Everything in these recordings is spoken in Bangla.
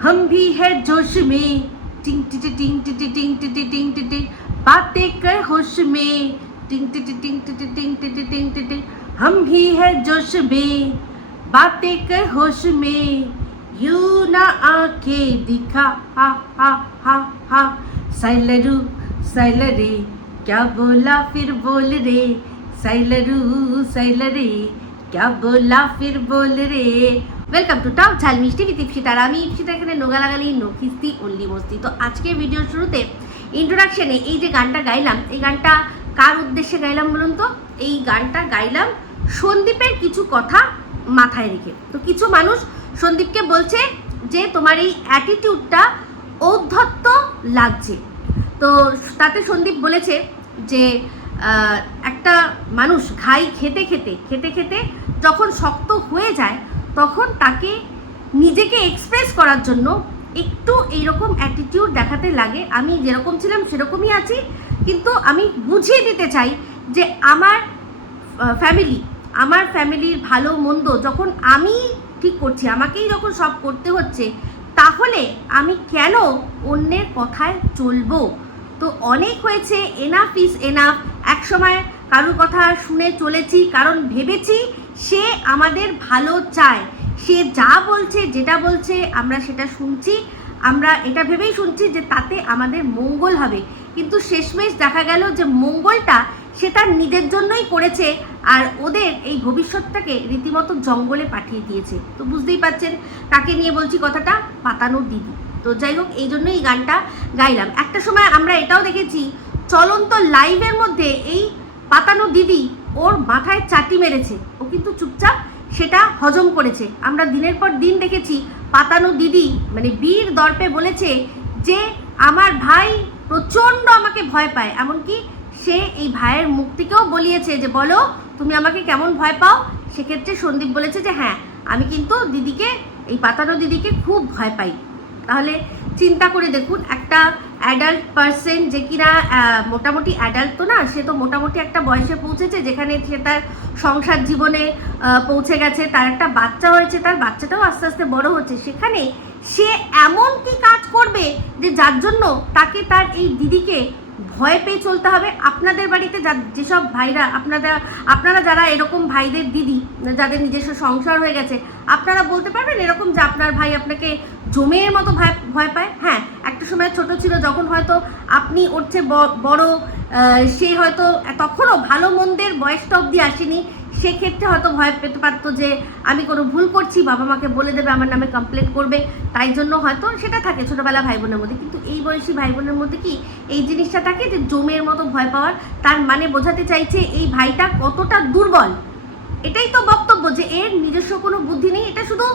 हम भी है जोश में, टिंग टिंग टिंग टिंग टिंग टिंग टिंग टिंग, बातें कर होश में, टिंग टिंग टिंग टिंग टिंग टिंग टिंग टिंग, हम भी है जोश में, बातें कर होश में, यूं ना आके दिखा, हा हा हा हा, साइलरू साइलरे, क्या बोला फिर बोल रे, साइलरू साइलरे, क्या बोला फिर बोल रे। ওয়েলকাম টু টক ঝাল মিষ্টি উইথ ইপসিতা। আর আমি ইপসিতা, এখানে নোগালাগালি নো খিস্তি অনলি মস্তি। তো আজকের ভিডিওর শুরুতে ইন্ট্রোডাকশনে এই যে গানটা গাইলাম, এই গানটা কার উদ্দেশ্যে গাইলাম বলুন তো? এই গানটা গাইলাম সন্দীপের কিছু কথা মাথায় রেখে। তো কিছু মানুষ সন্দীপকে বলছে যে তোমার এই অ্যাটিটিউডটা ঔদ্ধত্য লাগছে। তো তাতে সন্দীপ বলেছে যে একটা মানুষ ঘাই খেতে খেতে খেতে খেতে যখন শক্ত হয়ে যায়, তখন তাকে নিজেকে এক্সপ্রেস করার জন্য একটু এইরকম অ্যাটিটিউড দেখাতে লাগে। আমি যেরকম ছিলাম সেরকমই আছি, কিন্তু আমি বুঝিয়ে দিতে চাই যে আমার ফ্যামিলির ভালো মন্দ যখন আমি ঠিক করছি, আমাকেই যখন সব করতে হচ্ছে, তাহলে আমি কেন অন্যের কথায় চলবো? তো অনেক হয়েছে, এনাফ ইজ এনাফ। একসময় কারোর কথা শুনে চলেছি, কারণ ভেবেছি সে আমাদের ভালো চায়, সে যা বলছে যেটা বলছে আমরা সেটা শুনছি, আমরা এটা ভেবেই শুনছি যে তাতে আমাদের মঙ্গল হবে। কিন্তু শেষমেশ দেখা গেল যে মঙ্গলটা সে তার নিজের জন্যই করেছে, আর ওদের এই ভবিষ্যৎটাকে রীতিমতো জঙ্গলে পাঠিয়ে দিয়েছে। তো বুঝতেই পারছেন কাকে নিয়ে বলছি কথাটা, পাতানো দিদি। তো যাই হোক, এই জন্যই এই গানটা গাইলাম। একটা সময় আমরা এটাও দেখেছি, চলন্ত লাইভের মধ্যে এই পাতানো দিদি ওর মাথায় চাটি মেরেছে, ও কিন্তু চুপচাপ সেটা হজম করেছে। আমরা দিনের পর দিন দেখেছি পাতানো দিদি মানে বীর দর্পে বলেছে যে আমার ভাই প্রচণ্ড আমাকে ভয় পায়। এমনকি সে এই ভাইয়ের মুখ থেকেও বলিয়েছে যে বলো তুমি আমাকে কেমন ভয় পাও। সেক্ষেত্রে সন্দীপ বলেছে যে হ্যাঁ, আমি কিন্তু দিদিকে, এই পাতানো দিদিকে খুব ভয় পাই। তাহলে চিন্তা করে দেখুন, একটা অ্যাডাল্ট পারসন যে কিনা মোটামুটি অ্যাডাল্ট তো না, সে তো মোটামুটি একটা বয়সে পৌঁছেছে যেখানে সে তার সংসার জীবনে পৌঁছে গেছে, তার একটা বাচ্চা হয়েছে, তার বাচ্চাটাও আস্তে আস্তে বড় হচ্ছে, সেখানে সে এমন কি কাজ করবে যে যার জন্য তাকে তার এই দিদিকে ভয় পেয়ে চলতে হবে? আপনাদের বাড়িতে যেসব ভাইরা, আপনারা যারা এরকম ভাইদের দিদি যাদের নিজস্ব সংসার হয়ে গেছে, আপনারা বলতে পারবেন এরকম যে আপনার ভাই আপনাকে জমের মতো ভয় পায়? হ্যাঁ, একটা সময় ছোট ছিল যখন হয়তো আপনি ওর চেয়ে বড়, সে হয়তো তখনও ভালো মন্দের বয়সটা অবধি আসেনি, সেক্ষেত্রে হয়তো ভয় পেতে পারতো যে আমি কোনো ভুল করছি, বাবা মাকে বলে দেবে, আমার নামে কমপ্লেন করবে, তাই জন্য হয়তো সেটা থাকে ছোটোবেলা ভাই বোনের মধ্যে। কিন্তু এই বয়সী ভাই বোনের মধ্যে কি এই জিনিসটা থাকে যে জমের মতো ভয় পাওয়ার? তার মানে বোঝাতে চাইছে এই ভাইটা কতটা দুর্বল। এটাই তো বক্তব্য, যে এর নিজস্ব কোনো বুদ্ধি নেই। এটা শুধু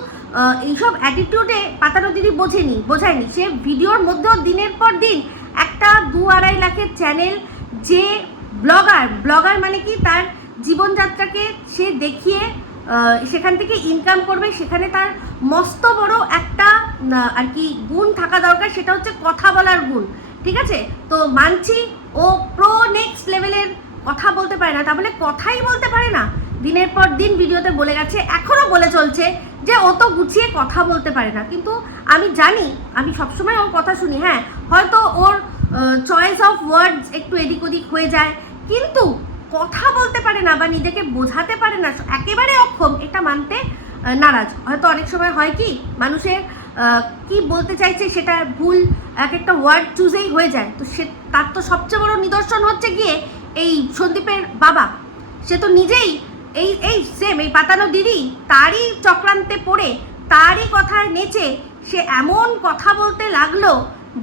এইসব অ্যাটিটিউডে পাতানো দিদি বোঝায়নি। সে ভিডিওর মধ্যেও দিনের পর দিন একটা 2-2.5 লাখের চ্যানেল, যে ব্লগার মানে কি তার জীবনযাত্রাকে সে দেখিয়ে সেখান থেকে ইনকাম করবে, সেখানে তার মস্ত বড় একটা আর কি গুণ থাকা দরকার, সেটা হচ্ছে কথা বলার গুণ। ঠিক আছে, তো মানছি ও নেক্সট লেভেলের কথা বলতে পারে না, তা বলে কথাই বলতে পারে না। দিনের পর দিন ভিডিওতে বলে গেছে, এখনও বলে চলছে যে ও তো গুছিয়ে কথা বলতে পারে না। কিন্তু আমি জানি, আমি সবসময় ওর কথা শুনি, হ্যাঁ হয়তো ওর চয়েস অফ ওয়ার্ডস একটু এদিক ওদিক হয়ে যায়, কিন্তু কথা বলতে পারে না বা নিজেকে বোঝাতে পারে না, একেবারে অক্ষম, এটা মানতে নারাজ। হয়তো অনেক সময় হয় কি, মানুষের কি বলতে চাইছে সেটা ভুল এক একটা ওয়ার্ড চুজেই হয়ে যায়। তো তার তো সবচেয়ে বড় নিদর্শন হচ্ছে গিয়ে এই সন্দীপের বাবা। সে তো নিজেই এই সেম এই পাতানো দিদি তারই চক্রান্তে পড়ে, তারই কথায় নেচে সে এমন কথা বলতে লাগলো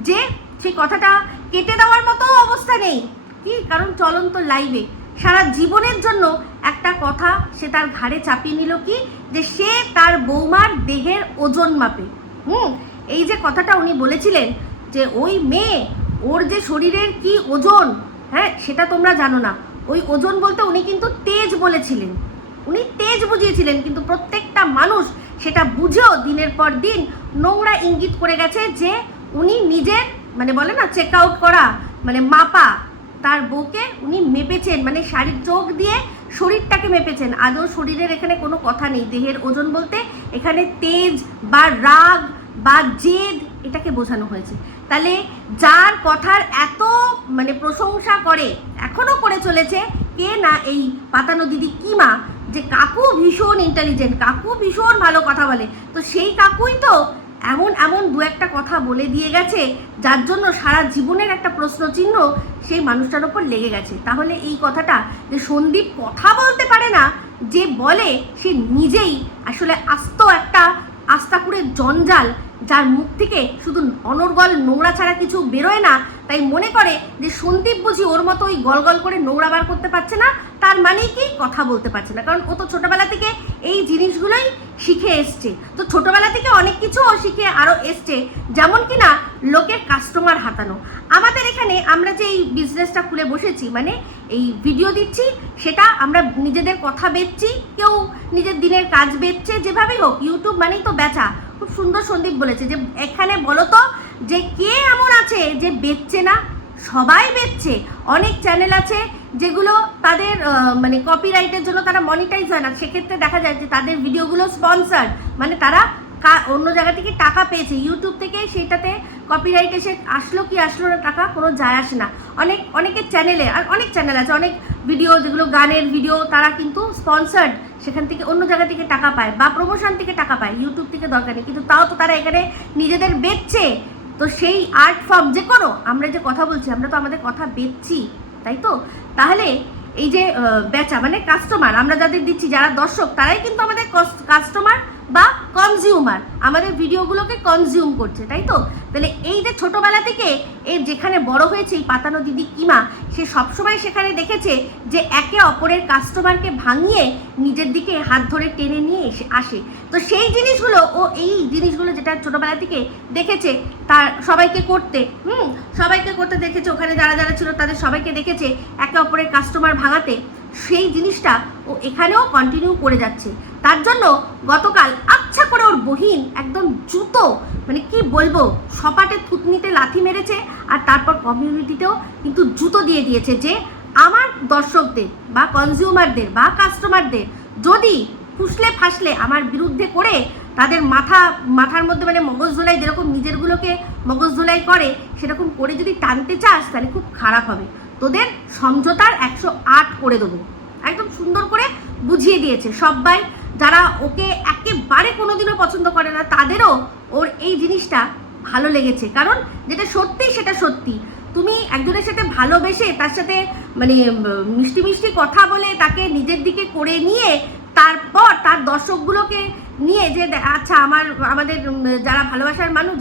যে সেই কথাটা কেটে দেওয়ার মতো অবস্থা নেই। কি কারণ চলন্ত লাইভে সারা জীবনের জন্য একটা কথা সে তার ঘাড়ে চাপিয়ে নিল, কি যে সে তার বৌমার দেহের ওজন মাপে। এই যে কথাটা উনি বলেছিলেন যে ওই মেয়ে, ওর যে শরীরের কি ওজন, হ্যাঁ সেটা তোমরা জানো না। ওই ওজন বলতে উনি কিন্তু তেজ বলেছিলেন, উনি তেজ বুঝিয়েছিলেন, কিন্তু প্রত্যেকটা মানুষ সেটা বুঝেও দিনের পর দিন নোংরা ইঙ্গিত করে গেছে যে উনি নিজের মানে বলে না চেক আউট করা, মানে মাপা, তার বউকে উনি মেপেছেন, মানে শাড়ির চোখ দিয়ে শরীরটাকে মেপেছেন। আদৌ শরীরের এখানে কোনো কথা নেই, দেহের ওজন বলতে এখানে তেজ বা রাগ বা জেদ, এটাকে বোঝানো হয়েছে। তাহলে যার কথার এত মানে প্রশংসা করে, এখনো করে চলেছে কে না, এই পাতানো দিদি কিমা, যে কাকু ভীষণ ইন্টেলিজেন্ট, কাকু ভীষণ ভালো কথা বলে। তো সেই কাকুই তো এমন এমন দু একটা কথা বলে দিয়ে গেছে যার জন্য সারা জীবনের একটা প্রশ্নচিহ্ন সেই মানুষটার ওপর লেগে গেছে। তাহলে এই কথাটা যে সন্দীপ কথা বলতে পারে না, যে বলে সে নিজেই আসলে আস্তাকুড়ের জঞ্জাল, যার মুখ থেকে শুধু অনর্গল নোংরা ছাড়া কিছু বেরোয় না। তাই মনে করে যে সন্দীপ বুঝি ওর মতো ওই গলগল করে নোংরা বার করতে পারছে না, তার মানেই কি কথা বলতে পারছে না। কারণ ও তো ছোটোবেলা থেকে এই জিনিসগুলোই শিখে এসছে। তো ছোটোবেলা থেকে অনেক কিছুও শিখে আরও এসছে, যেমন কি না লোকের কাস্টমার হাতানো। আমাদের এখানে আমরা যে এই বিজনেসটা খুলে বসেছি, মানে এই ভিডিও দিচ্ছি, সেটা আমরা নিজেদের কথা বেচছি, কেউ নিজের দিনের কাজ বেচছে, যেভাবেই হোক ইউটিউব মানেই তো বেচা। খুব সুন্দর সন্দীপ বলেছে যে এখানে বলো তো যে কে এমন আছে যে বেচছে না, সবাই বেচছে। অনেক চ্যানেল আছে যেগুলো তাদের মানে কপিরাইটের জন্য তারা মনিটাইজ হয় না, সেক্ষেত্রে দেখা যায় যে তাদের ভিডিওগুলো স্পন্সার, মানে তারা অন্য জায়গা থেকে টাকা পেয়েছে ইউটিউব থেকে, সেইটাতে কপিরাইট এসে আসলো কি আসলো না টাকা কোনো যায় আসে না। অনেকের চ্যানেলে, আর অনেক চ্যানেল আছে, অনেক ভিডিও যেগুলো গানের ভিডিও, তারা কিন্তু স্পন্সার্ড, সেখান থেকে অন্য জায়গা থেকে টাকা পায় বা প্রমোশন থেকে টাকা পায়, ইউটিউব থেকে দরকার নেই, কিন্তু তাও তো তারা এখানে নিজেদের বেচছে। তো সেই আর্ট ফর্ম যে কোনো, আমরা যে কথা বলছি, আমরা তো আমাদের কথা বেচছি, তাই তো? তাহলে এই যে বেচা মানে কাস্টমার, আমরা যাদের দিচ্ছি, যারা দর্শক, তারাই কিন্তু আমাদের কাস্টমার বা কনজিউমার, আমাদের ভিডিওগুলোকে কনজিউম করছে, তাই তো? তাহলে এই যে ছোটোবেলা থেকে এর যেখানে বড় হয়েছে এই পাতানো দিদি কিমা, সে সবসময় সেখানে দেখেছে যে একে অপরের কাস্টমারকে ভাঙিয়ে নিজের দিকে হাত ধরে টেনে নিয়ে আসে। তো সেই জিনিসগুলো, ও এই জিনিসগুলো যেটা ছোটোবেলা থেকে দেখেছে তার সবাইকে করতে দেখেছে, ওখানে যারা যারা ছিল তাদের সবাইকে দেখেছে একে অপরের কাস্টমার ভাঙাতে, সেই জিনিসটা ও এখানেও কন্টিনিউ করে যাচ্ছে। তার জন্য গতকাল আচ্ছা করে ওর বহিন একদম জুতো, মানে কি বলবো, সপাটে থুতনিতে লাথি মেরেছে, আর তারপর কমিউনিটিতেও কিন্তু জুতো দিয়ে দিয়েছে যে আমার দর্শকদের বা কনজিউমারদের বা কাস্টমারদের যদি ফুসলে ফাসলে আমার বিরুদ্ধে করে তাদের মাথার মধ্যে মানে মগজ ধোলাই, যেরকম নিজেরগুলোকে মগজ ধোলাই করে, সেরকম করে যদি টানতে চাস তাহলে খুব খারাপ হবে, তোদের সমঝোতার 108 করে দেবো। একদম সুন্দর করে বুঝিয়ে দিয়েছে। সবাই যারা ওকে একেবারে কোনোদিনও পছন্দ করে না, তাদেরও ওর এই জিনিসটা ভালো লেগেছে, কারণ যেটা সত্যি সেটা সত্যি। তুমি একজনের সাথে ভালোবেসে তার সাথে মানে মিষ্টি মিষ্টি কথা বলে তাকে নিজের দিকে করে নিয়ে তারপর তার দর্শকগুলোকে নিয়ে যে আচ্ছা আমাদের যারা ভালোবাসার মানুষ,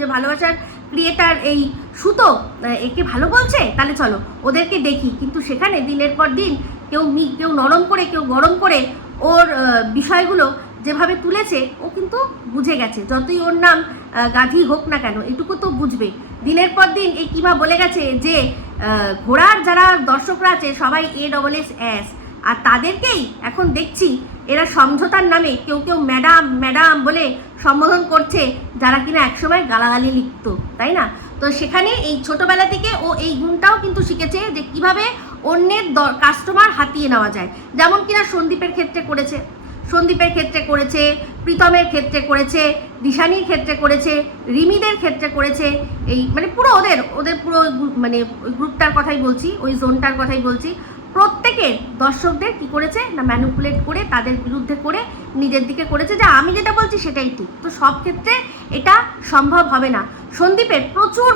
যে ভালোবাসার ক্রিয়েটার এই সুতো একে ভালো বলছে, তাহলে চলো ওদেরকে দেখি। কিন্তু সেখানে দিনের পর দিন কেউ নরম করে, কেউ গরম করে ওর বিষয়গুলো যেভাবে তুলেছে, ও কিন্তু বুঝে গেছে। যতই ওর নাম গাধি হোক না কেন, এটুকু তো বুঝবে। দিনের পর দিন এই কিমা বলে গেছে যে ঘোড়ার যারা দর্শকরা আছে সবাই ASS, আর তাদেরকেই এখন দেখছি এরা সমঝোতার নামে কেউ ম্যাডাম বলে সম্বোধন করছে, যারা কিনা একসময় গালাগালি লিখতো, তাই না? তো সেখানে এই ছোটোবেলা থেকে ও এই গুণটাও কিন্তু শিখেছে যে কিভাবে অন্যের কাস্টমার হাতিয়ে নেওয়া যায়। যেমন কিনা সন্দীপের ক্ষেত্রে করেছে, প্রীতমের ক্ষেত্রে করেছে, দিশানির ক্ষেত্রে করেছে, রিমিদের ক্ষেত্রে করেছে। এই মানে পুরো ওদের পুরো মানে ওই গ্রুপটার কথাই বলছি, ওই জোনটার কথাই বলছি। প্রত্যেকের দর্শকদের কি করেছে না ম্যানিপুলেট করে, তাদের বিরুদ্ধে করে নিজের দিকে করেছে যে আমি যেটা বলছি সেটাই ঠিক। তো সব ক্ষেত্রে এটা সম্ভব হবে না। সন্দীপের প্রচুর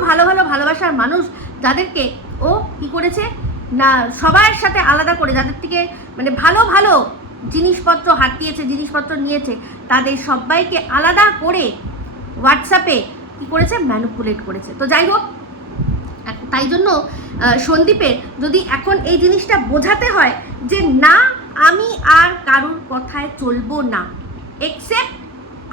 ভালোবাসার মানুষ, যাদেরকে ও কি করেছে না সবার সাথে আলাদা করে, যাদের থেকে মানে ভালো জিনিসপত্র হাতিয়েছে, জিনিসপত্র নিয়েছে, তাদের সবাইকে আলাদা করে হোয়াটসঅ্যাপে কি করেছে ম্যানিপুলেট করেছে। তো যাই হোক, তাই জন্য সন্দীপের যদি এখন এই জিনিসটা বোঝাতে হয় যে না আমি আর কারুর কথায় চলবো না, এক্সেপ্ট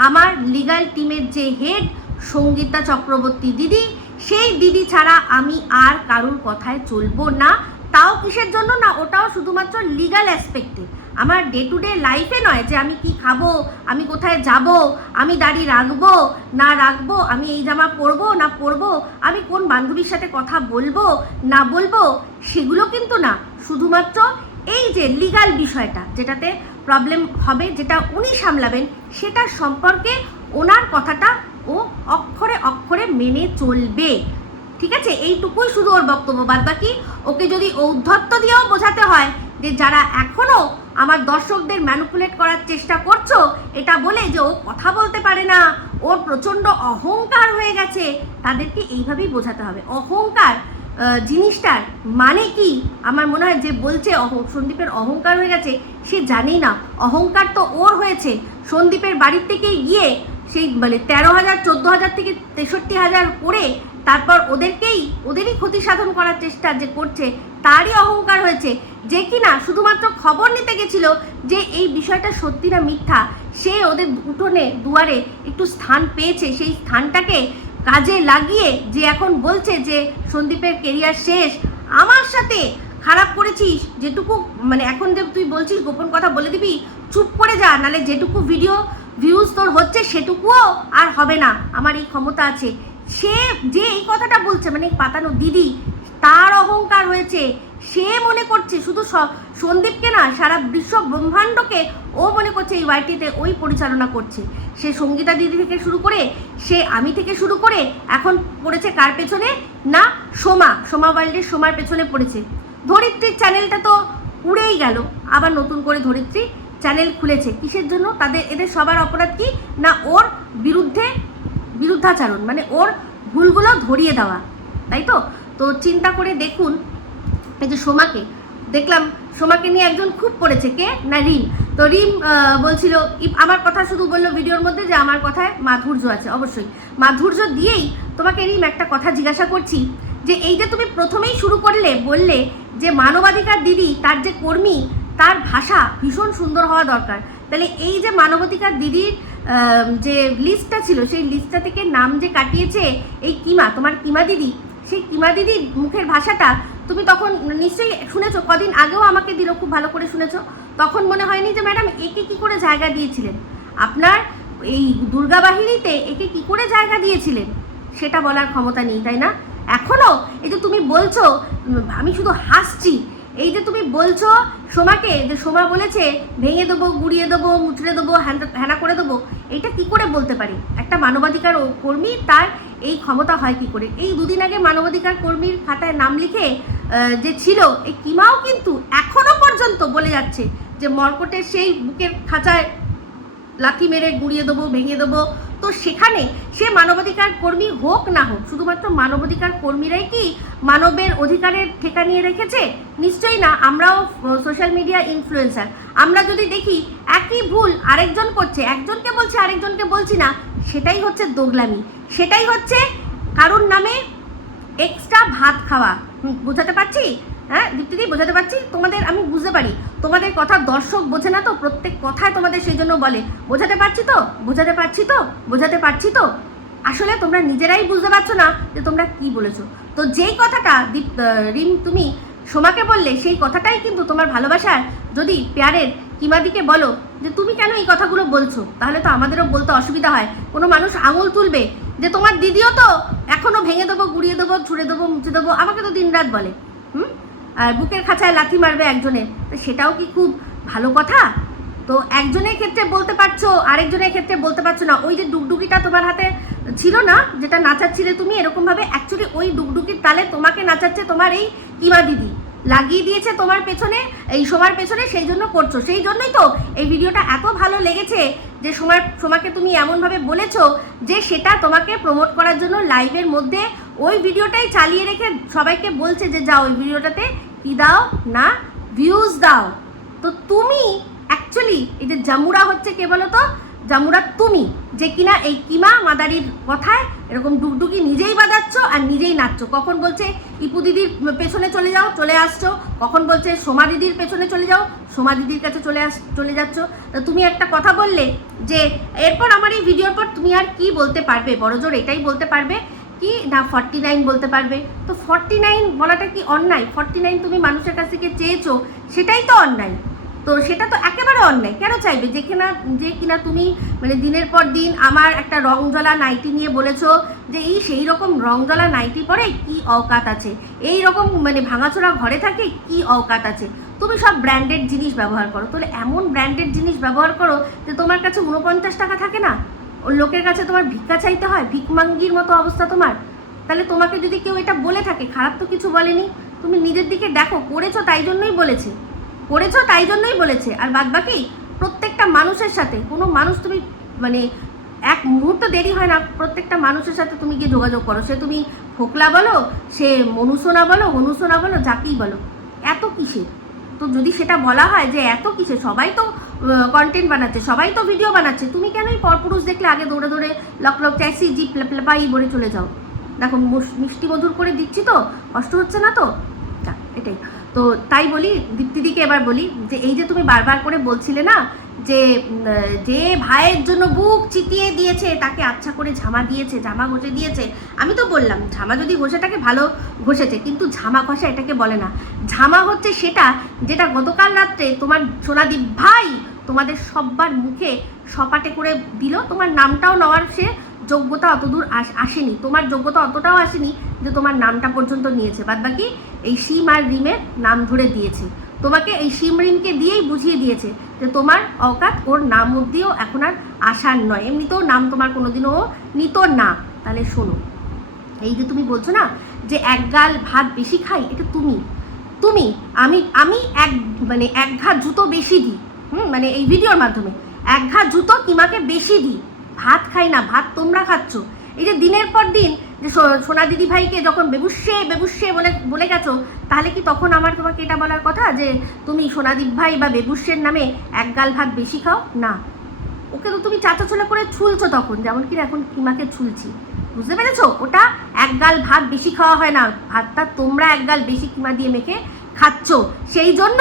আমার লিগ্যাল টিমের যে হেড সঙ্গীতা চক্রবর্তী দিদি, সেই দিদি ছাড়া আমি আর কারুর কথায় চলবো না। তাও কিসের জন্য না, ওটাও শুধুমাত্র লিগ্যাল অ্যাসপেক্টে, আমার ডে টু ডে লাইফে নয় যে আমি কি খাবো, আমি কোথায় যাব, আমি দাড়ি রাখবো না রাখবো, আমি এই জামা পরবো না পরবো, আমি কোন বান্ধবীর সাথে কথা বলবো না বলবো, সেগুলো কিন্তু না। শুধুমাত্র এই যে লিগ্যাল বিষয়টা, যেটাতে প্রবলেম হবে, যেটা উনি সামলাবেন, সেটার সম্পর্কে ওনার কথাটা ও অক্ষরে অক্ষরে মেনে চলবে। ঠিক আছে, এইটুকুই শুধু ওর বক্তব্য। বাদ বাকি ওকে যদি ঔদ্ধত্য দিয়েও বোঝাতে হয় যে যারা এখনো আমার দর্শকদের ম্যানিপুলেট করার চেষ্টা করছো এটা বলে যে ও কথা বলতে পারে না, ওর প্রচণ্ড অহংকার হয়ে গেছে, তাদেরকে এইভাবেই বোঝাতে হবে। অহংকার জিনিসটার মানে কি আমার মনে হয় যে বলছে সন্দীপের অহংকার হয়ে গেছে সে জানেই না। অহংকার তো ওর হয়েছে সন্দীপের বাড়ির থেকেই গিয়ে সেই মানে 13,000 14,000 থেকে 63,000 করে তারপর ওদেরই ক্ষতি সাধন করার চেষ্টা যে করছে তারই অহংকার হয়েছে। যে কিনা শুধুমাত্র খবর নিতে গেছিল যে এই বিষয়টা সত্যি না মিথ্যা, সে ওদের উঠোনে দুয়ারে একটু স্থান পেয়েছে, সেই স্থানটাকে কাজে লাগিয়ে যে এখন বলছে যে সন্দীপের কেরিয়ার শেষ। আমার সাথে খারাপ করেছিস যেটুকু, মানে এখন যে তুই বলছিস গোপন কথা বলে দিবি, চুপ করে যা, নাহলে যেটুকু ভিউজ তোর হচ্ছে সেটুকুও আর হবে না, আমার এই ক্ষমতা আছে। সে যে এই কথাটা বলছে মানে পাতানো দিদি, তার অহংকার হয়েছে। সে মনে করছে শুধু সন্দীপকে না, সারা বিশ্ব ব্রহ্মাণ্ডকে ও মনে করছে এই ওয়াইটিতে ওই পরিচালনা করছে। সে সঙ্গীতা দিদি থেকে শুরু করে, সে আমি থেকে শুরু করে এখন পড়েছে কার পেছনে না, সোমা ওয়ার্ল্ডের সোমার পেছনে পড়েছে। ধরিত্রীর চ্যানেলটা তো উড়েই গেল, আবার নতুন করে ধরিত্রী চ্যানেল খুলেছে। কিসের জন্য? এদের সবার অপরাধ কি না, ওর বিরুদ্ধাচারণ, মানে ওর ভুলগুলো ধরিয়ে দেওয়া, তাই তো। তো চিন্তা করে দেখুন, এই যে সোমাকে দেখলাম, সোমাকে নিয়ে একজন খুব পড়েছে, কে না রিম। তো রিম বলছিল, আমার কথা শুধু বললো ভিডিওর মধ্যে যে আমার কথায় মাধুর্য আছে। অবশ্যই মাধুর্য দিয়েই তোমাকে রিম একটা কথা জিজ্ঞাসা করছি, যে এই যে তুমি প্রথমেই শুরু করলে, বললে যে মানবাধিকার দিদি তার যে কর্মী তার ভাষা ভীষণ সুন্দর হওয়া দরকার। তাহলে এই যে মানবাধিকার দিদির যে লিস্টটা ছিল, সেই লিস্টটা থেকে নাম যে কাটিয়েছে এই তোমার কিমা দিদি, সেই কিমা দিদির মুখের ভাষাটা তুমি তখন নিশ্চয়ই শুনেছো, কদিন আগেও আমাকে দিল, খুব ভালো করে শুনেছো। তখন মনে হয়নি যে ম্যাডাম একে কি করে জায়গা দিয়েছিলেন, আপনার এই দুর্গা বাহিনীতে একে কি করে জায়গা দিয়েছিলেন, সেটা বলার ক্ষমতা নেই, তাই না? এখনও এই যে তুমি বলছো, আমি শুধু হাসছি, এই যে তুমি বলছো সোমাকে, যে সোমা বলেছে ভেঙে দেবো, গুড়িয়ে দেবো, মুচড়ে দেবো, হ্যানা করে দেবো, এইটা কি করে বলতে পারি? একটা মানবাধিকার কর্মী, তার এই ক্ষমতা হয় কি করে? এই দুদিন আগে মানবাধিকার কর্মীর খাতায় নাম লিখে যে ছিল এই কিমাও কিন্তু এখনো পর্যন্ত বলে যাচ্ছে যে মর্কটের সেই বুকের খাঁচায় লাথি মেরে গুড়িয়ে দেবো, ভেঙে দেবো। তো সেখানে সে মানবাধিকার কর্মী হোক না হোক, শুধুমাত্র মানবাধিকার কর্মীরাই কি মানবের অধিকারের ঠেকা নিয়ে রেখেছে? নিশ্চয়ই না। আমরাও সোশ্যাল মিডিয়া ইনফ্লুয়েন্সার, আমরা যদি দেখি একই ভুল আরেকজন করছে, একজনকে বলছে আরেকজনকে বলছি না, সেটাই হচ্ছে দোগলামি, সেটাই হচ্ছে কারোর নামে এক্সট্রা ভাত খাওয়া। বোঝাতে পারছি? হ্যাঁ দীপ্তিদি, বোঝাতে পারছি তোমাদের? আমি বুঝতে পারি তোমাদের কথা দর্শক বোঝে না তো, প্রত্যেক কথায় তোমাদের সেই জন্য বলে বোঝাতে পারছি তো, বোঝাতে পারছি তো, বোঝাতে পারছি তো। আসলে তোমরা নিজেরাই বুঝতে পারছো না যে তোমরা কি বলেছো। তো যেই কথাটা রিম তুমি সোমাকে বললে, সেই কথাটাই কিন্তু তোমার ভালোবাসার যদি প্যারের কিমাদিকে বলো যে তুমি কেন এই কথাগুলো বলছো, তাহলে তো আমাদেরও বলতে অসুবিধা হয়। কোনো মানুষ আঙুল তুলবে যে তোমার দিদিও তো এখনও ভেঙে দেবো, গুড়িয়ে দেবো, ছুঁড়ে দেবো, মুছে দেবো, আমাকে তো দিনরাত বলে, আর বুকের খাঁচায় লাথি মারবে একজনের, তো সেটাও কি খুব ভালো কথা? তো একজনের ক্ষেত্রে বলতে পারছো, আরেকজনের ক্ষেত্রে বলতে পারছো না। ওই যে ডুগডুগিটা তোমার হাতে ছিল না, যেটা নাচাচ্ছিলে তুমি এরকমভাবে, অ্যাকচুয়ালি ওই ডুগডুগির তালে তোমাকে নাচাচ্ছে তোমার এই কিমা দিদি, লাগিয়ে দিয়েছে তোমার পেছনে, এই সোমার পেছনে, সেই জন্য করছো। সেই জন্যই তো এই ভিডিওটা এত ভালো লেগেছে যে সোমাকে তুমি এমনভাবে বলেছো যে সেটা তোমাকে প্রমোট করার জন্য লাইভের মধ্যে ওই ভিডিওটাই চালিয়ে রেখে সবাইকে বলছে যে যাও ওই ভিডিওটাতে কি দাও না, ভিউজ দাও। তো তুমি অ্যাকচুয়ালি এই যে জামুরা হচ্ছে কে বলো তো, জামুরা তুমি, যে কিনা এই কিমা মাদারির কথায় এরকম ডুগডুগি নিজেই বাজাচ্ছ আর নিজেই নাচছো। কখন বলছে ইপু দিদির পেছনে চলে আসছো, কখন বলছে সোমা দিদির পেছনে চলে যাও, সোমা দিদির কাছে চলে যাচ্ছ। তুমি একটা কথা বললে যে এরপর আমার এই ভিডিওর পর তুমি আর কি বলতে পারবে, বড়জোর এটাই বলতে পারবে কি না 49 বলতে পারবে। তো 49 বলাটা কি অন্যায়? 49 তুমি মানুষের কাছ থেকে চেয়েছো, সেটাই তো অন্যায়। তো সেটা তো একেবারে অন্যায়। কেন চাইবে? যে কিনা তুমি মানে দিনের পর দিন আমার একটা রংজলা নাইটি নিয়ে বলেছো যে এই সেই রকম রংজলা নাইটি পরে কি অওকাত আছে, এই রকম মানে ভাঙাচোরা ঘরে থাকে কি অওকাত আছে। তুমি সব ব্র্যান্ডেড জিনিস ব্যবহার করো, তাহলে এমন ব্র্যান্ডেড জিনিস ব্যবহার করো যে তোমার কাছে 49 টাকা থাকে না। ওর লোকের কাছে তোমার ভিক্ষা চাইতে হয়, ভিকমাঙ্গির মতো অবস্থা তোমার? তাহলে তোমাকে যদি কেউ এটা বলে থাকে, খারাপ তো কিছু বলেনি, তুমি নিজের দিকে দেখো, করেছো তাই জন্যই বলেছে, করেছো তাই জন্যই বলেছে। আর বাদবাকি প্রত্যেকটা মানুষের সাথে, কোনো মানুষ তুমি মানে এক মুহূর্ত দেরি হয় না, প্রত্যেকটা মানুষের সাথে তুমি গিয়ে যোগাযোগ করো, সে তুমি ফোকলা বলো, সে মনুসোনা বলো, হনুসোনা বলো, যাকেই বলো, এত কিসে? তো যদি সেটা বলা হয় যে এত কিসে, সবাই তো কন্টেন্ট বানাচ্ছে, সবাই তো ভিডিও বানাচ্ছে, তুমি কেন এই পরপুরুষ দেখলে আগে দৌড়ে দৌড়ে লক লক চাইছি জি প্লেপাই বলে চলে যাও? দেখো মিষ্টি মধুর করে দিচ্ছি তো, কষ্ট হচ্ছে না তো? এটাই তো, তাই বলি দীপ্তিদিকে এবার বলি যে এই যে তুমি বারবার করে বলছিলে না যে যে ভাইয়ের জন্য বুক চিতিয়ে দিয়েছে তাকে আচ্ছা করে ঝামা দিয়েছে, জামা ঘষে দিয়েছে, আমি তো বললাম ঝামা যদি ঘষেটাকে ভালো ঘষেছে, কিন্তু ঝামা ঘষা এটাকে বলে না। ঝামা হচ্ছে সেটা যেটা গতকাল রাত্রে তোমার সোনাদীপ ভাই তোমাদের সব্বার মুখে সপাটে করে দিল, তোমার নামটাও নেওয়ার সে যোগ্যতা অতদূর আসেনি, তোমার যোগ্যতা অতটাও আসেনি যে তোমার নামটা পর্যন্ত নিয়েছে, বাদ বাকি এই শিম আর রিমের নাম ধরে দিয়েছে তোমাকে, এই শিম রিমকে দিয়েই বুঝিয়ে দিয়েছে যে তোমার অকাত ওর নাম অব্দিও এখন আর আসার নয়, এমনিতেও নাম তোমার কোনোদিনও ও নিত না। তাহলে শোনো, এই যে তুমি বলছো না যে এক গাল ভাত বেশি খাই, এটা তুমি আমি এক ঘা জুতো বেশি দিই, মানে এই ভিডিওর মাধ্যমে এক ঘা জুতো কিমাকে বেশি দিই, ভাত খাই না, ভাত তোমরা খাচ্ছ। এই যে দিনের পর দিন যে সোনা দিদি ভাইকে যখন বেবুসে বলে গেছো, তাহলে কি তখন আমার তোমাকে এটা বলার কথা যে তুমি সোনাদীপ ভাই বা বেবুসের নামে এক গাল ভাত বেশি খাও? না, ওকে তো তুমি চাচা ছোলা করে ছুলছো তখন, যেমন কি এখন কিমাকে ছুলছি, বুঝতে পেরেছো? ওটা এক গাল ভাত বেশি খাওয়া হয় না, ভাতটা তোমরা এক গাল বেশি কিমা দিয়ে মেখে খাচ্ছ, সেই জন্য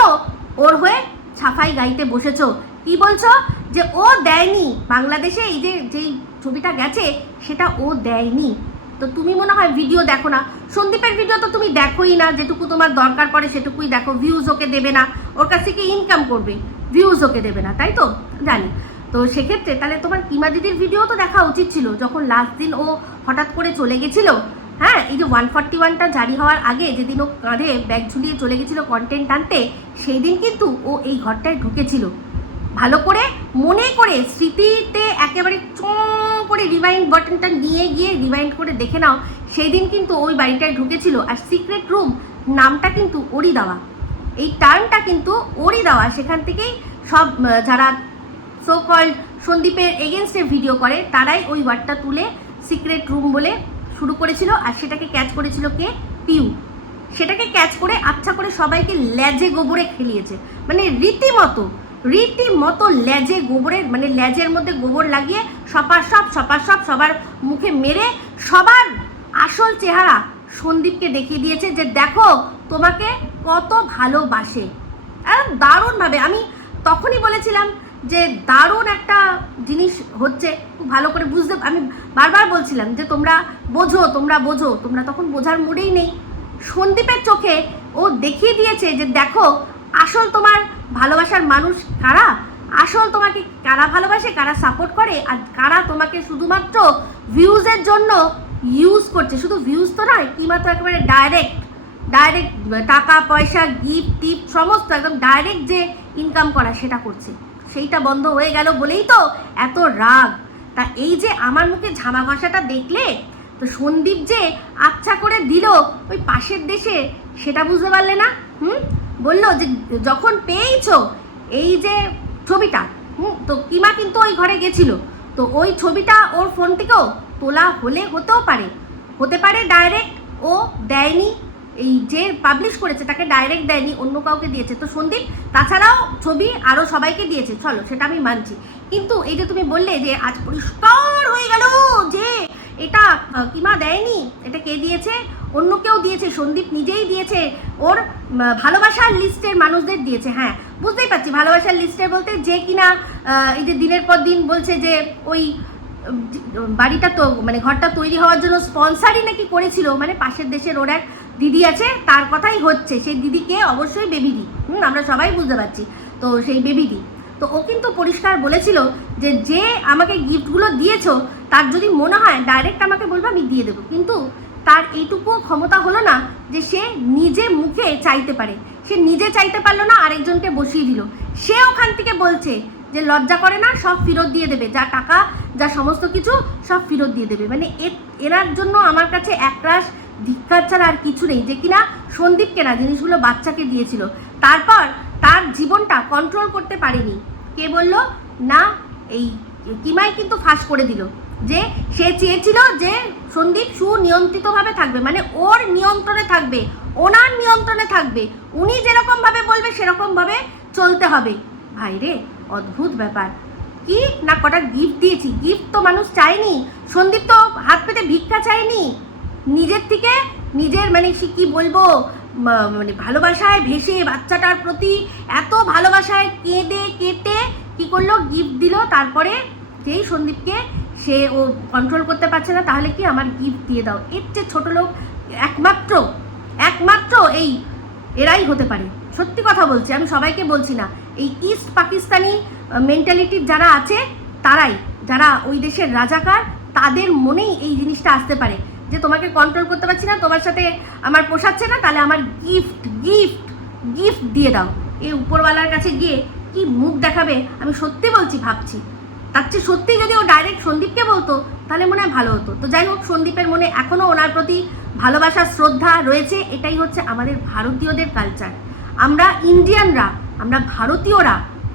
ওর হয়ে ছাফাই গাইতে বসেছো। কি বলছো যে ও দেয়নি বাংলাদেশে, এই যে যেই ছবিটা গেছে সেটা ও দেয়নি। তো তুমি মনে হয় ভিডিও দেখো না, সন্দীপের ভিডিও তো তুমি দেখোই না, যেটুকু তোমার দরকার পড়ে সেটুকুই দেখো, ভিউজ ওকে দেবে না, ওর কাছ থেকে ইনকাম করবে, ভিউজ ওকে দেবে না, তাই তো জানি। তো সেক্ষেত্রে তাহলে তোমার কিমা দিদির ভিডিও তো দেখা উচিত ছিল, যখন লাস্ট দিন ও হঠাৎ করে চলে গেছিলো, হ্যাঁ এই যে 141টা জারি হওয়ার আগে যেদিন ও কাঁধে ব্যাগ ঝুলিয়ে চলে গেছিলো কন্টেন্ট আনতে, সেই দিন কিন্তু ও এই ঘরটায় ঢুকেছিল, ভালো করে মনে করে স্মৃতিতে একেবারে করে রিভাইন্ড বাটনটা নিয়ে গিয়ে রিভাইন্ড করে দেখে নাও, সেই দিন কিন্তু ওই বাড়িটায় ঢুকেছিল। আর সিক্রেট রুম নামটা কিন্তু ওরই দেওয়া, এই টার্মটা কিন্তু ওরই দেওয়া, সেখান থেকেই সব যারা সো কল্ড সন্দীপের এগেনস্টে ভিডিও করে তারাই ওই ওয়ার্ডটা তুলে সিক্রেট রুম বলে শুরু করেছিল, আর সেটাকে ক্যাচ করেছিল কে? পিউ। সেটাকে ক্যাচ করে আচ্ছা করে সবাইকে লেজে গোবরে খেলিয়েছে, মানে রীতিমতো লেজে গোবরের, মানে লেজের মধ্যে গোবর লাগিয়ে সবার সবার মুখে মেরে সবার আসল চেহারা সন্দীপকে দেখিয়ে দিয়েছে যে দেখো তোমাকে কত ভালোবাসে। দারুণভাবে, আমি তখনই বলেছিলাম যে দারুণ একটা জিনিস হচ্ছে, খুব ভালো করে বুঝতে, আমি বারবার বলছিলাম যে তোমরা বোঝো, তোমরা তখন বোঝার মুডেই নেই। সন্দীপের চোখে ও দেখিয়ে দিয়েছে যে দেখো আসল তোমার ভালোবাসার মানুষ কারা, আসল তোমাকে কারা ভালোবাসে, কারা সাপোর্ট করে, আর কারা তোমাকে শুধুমাত্র ভিউজের জন্য ইউজ করছে। শুধু ভিউজ তো নয়, কিমা তো একেবারে ডাইরেক্ট টাকা পয়সা গিফট টিপ সমস্ত একদম ডাইরেক্ট যে ইনকাম করা সেটা করছে, সেইটা বন্ধ হয়ে গেল বলেই তো এত রাগ। তা এই যে আমার মুখে ঝামা ঘষাটা দেখলে, তো সন্দীপ যে আচ্ছা করে দিল ওই পাশের দেশে, সেটা বুঝতে পারলে না? বললো যে যখন পেয়েছো এই যে ছবিটা, তো কিমা কিন্তু ওই ঘরে গেছিল, তো ওই ছবিটা ওর ফোন থেকেও তোলা হতে পারে ডাইরেক্ট ও দেয়নি, এই যে পাবলিশ করেছে তাকে ডাইরেক্ট দেয়নি, অন্য কাউকে দিয়েছে। তো সন্দীপ তাছাড়াও ছবি আরও সবাইকে দিয়েছে, চলো সেটা আমি মানছি, কিন্তু এই যে তুমি বললে যে আজ পরিষ্কার হয়ে গেল যে এটা কিমা দেয়নি, এটা কে দিয়েছে? অন্য কেউ দিয়েছে, সন্দীপ নিজেই দিয়েছে, ওর ভালোবাসার লিস্টের মানুষদের দিয়েছে। হ্যাঁ বুঝতেই পারছি, ভালোবাসার লিস্টের বলতে যে কিনা এই যে দিনের পর দিন বলছে যে ওই বাড়িটা তো মানে ঘরটা তৈরি হওয়ার জন্য স্পন্সারই নাকি করেছিল, মানে পাশের দেশের ওর এক দিদি আছে তার কথাই হচ্ছে, সেই দিদিকে অবশ্যই বেবিদি, আমরা সবাই বুঝতে পারছি, তো সেই বেবিদি। তো ও কিন্তু পরিষ্কার বলেছিল যে যে আমাকে গিফটগুলো দিয়েছো তার যদি মনে হয় ডাইরেক্ট আমাকে বলবো আমি দিয়ে দেবো, কিন্তু তার এইটুকু ক্ষমতা হলো না যে সে নিজে মুখে চাইতে পারে, সে নিজে চাইতে পারলো না, আরেকজনকে বসিয়ে দিল। সে ওখান থেকে বলছে যে লজ্জা করে না, সব ফেরত দিয়ে দেবে, যা টাকা যা সমস্ত কিছু সব ফেরত দিয়ে দেবে। মানে এনার জন্য আমার কাছে একরাশ ধিক্কার ছাড়া আর কিছু নেই, যে কিনা সন্দীপকে না জিনিসগুলো বাচ্চাকে দিয়েছিল, তারপর তার জীবনটা কন্ট্রোল করতে পারেনি। কে বলল না, এই কিমাই কিন্তু ফাঁস করে দিল যে সে চেয়েছিল যে সন্দীপ সুনিয়ন্ত্রিতভাবে থাকবে, মানে ওর নিয়ন্ত্রণে থাকবে, ওনার নিয়ন্ত্রণে থাকবে, উনি যেরকমভাবে বলবে সেরকমভাবে চলতে হবে। ভাই রে, অদ্ভুত ব্যাপার। কি না কটা গিফট দিয়েছি, গিফট তো মানুষ চায়নি, সন্দীপ তো হাত পেতে ভিক্ষা চায়নি, নিজের থেকে নিজের মানে সে কী বলবো, মানে ভালোবাসায় ভেসে বাচ্চাটার প্রতি এত ভালোবাসায় কেঁদে কেটে কী করলো, গিফট দিল। তারপরে যেই সন্দীপকে সে ও কন্ট্রোল করতে পারছে না, তাহলে কি আমার গিফট দিয়ে দাও। এর চেয়ে ছোটো লোক একমাত্র এই এরাই হতে পারে। সত্যি কথা বলছি, আমি সবাইকে বলছি না, এই ইস্ট পাকিস্তানি মেন্টালিটির যারা আছে তারাই, যারা ওই দেশের রাজাকার, তাদের মনেই এই জিনিসটা আসতে পারে যে তোমাকে কন্ট্রোল করতে পারছি না, তোমার সাথে আমার পোষাচ্ছে না, তাহলে আমার গিফট দিয়ে দাও। এই উপরওয়ালার কাছে গিয়ে কি মুখ দেখাবে আমি সত্যি বলছি, ভাবছি। তার চেয়ে সত্যি যদি ও ডাইরেক্ট সন্দীপকে বলতো তাহলে মনে হয় ভালো হতো। তো যাই হোক, সন্দীপের মনে এখনও ওনার প্রতি ভালোবাসা শ্রদ্ধা রয়েছে। এটাই হচ্ছে আমাদের ভারতীয়দের কালচার। আমরা ইন্ডিয়ানরা, আমরা ভারতীয়রা,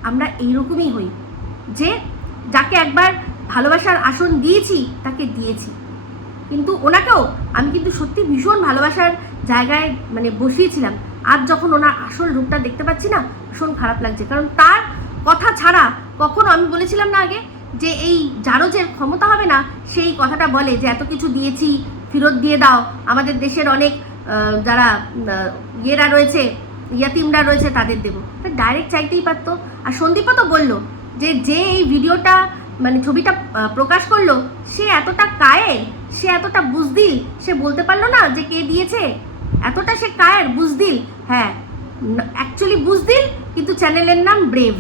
আমরা এইরকমই হই, যে যাকে একবার ভালোবাসার আসন দিয়েছি তাকে দিয়েছি। কিন্তু ওনাকেও আমি কিন্তু সত্যি ভীষণ ভালোবাসার জায়গায় মানে বসিয়েছিলাম। আজ যখন ওনার আসল রূপটা দেখতে পাচ্ছি না, ভীষণ খারাপ লাগছে। কারণ তার কথা ছাড়া কখনো, আমি বলেছিলাম না আগে যে এই জারজের ক্ষমতা হবে না, সেই কথাটা বলে যে এত কিছু দিয়েছি ফেরত দিয়ে দাও, আমাদের দেশের অনেক যারা ইয়েরা রয়েছে, ইয়াতিমরা রয়েছে, তাদের দেবো। ডাইরেক্ট চাইতেই পারতো। আর সন্দীপও তো বললো যে এই ভিডিওটা মানে ছবিটা প্রকাশ করলো, সে এতটা কায়ের, সে এতটা বুজদিল, সে বলতে পারলো না যে কে দিয়েছে। এতটা সে কায়ের, বুজদিল, হ্যাঁ অ্যাকচুয়ালি বুজদিল, কিন্তু চ্যানেলের নাম ব্রেভ।